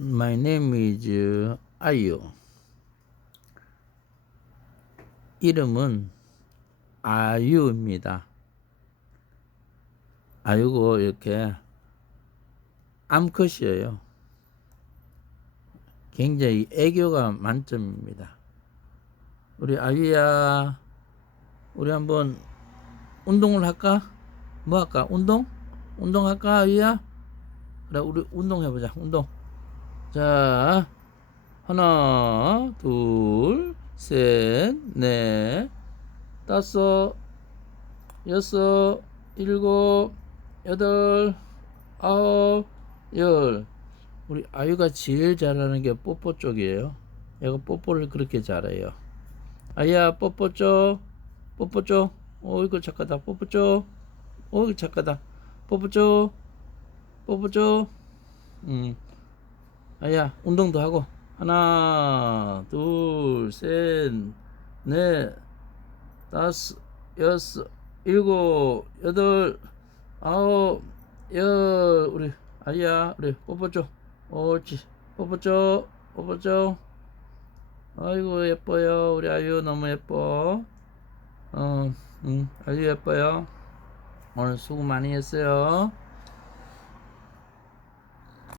My name is 아유. 이름은 아유입니다. 아유고 이렇게 암컷이에요. 굉장히 애교가 만점입니다. 우리 아유야, 우리 한번 운동을 할까? 뭐 할까? 운동? 운동할까, 아유야? 그래, 우리 운동해보자, 운동. 자, 하나, 둘, 셋, 넷, 다섯, 여섯, 일곱, 여덟, 아홉, 열. 우리 아유가 제일 잘하는 게 뽀뽀 쪽이에요. 얘가 뽀뽀를 그렇게 잘해요. 아야, 뽀뽀 쪽, 뽀뽀 쪽. 어이구, 착하다. 뽀뽀 쪽. 어이구, 착하다. 뽀뽀 쪽, 뽀뽀 쪽. 음. 아야, 운동도 하고. 하나, 둘, 셋, 넷, 다섯, 여섯, 일곱, 여덟, 아홉, 열. 우리 아야, 우리 뽀뽀 줘. 옳지. 뽀뽀 줘. 뽀뽀 줘. 아이고 예뻐요. 우리 아유 너무 예뻐. 어, 응, 아유 예뻐요. 오늘 수고 많이 했어요.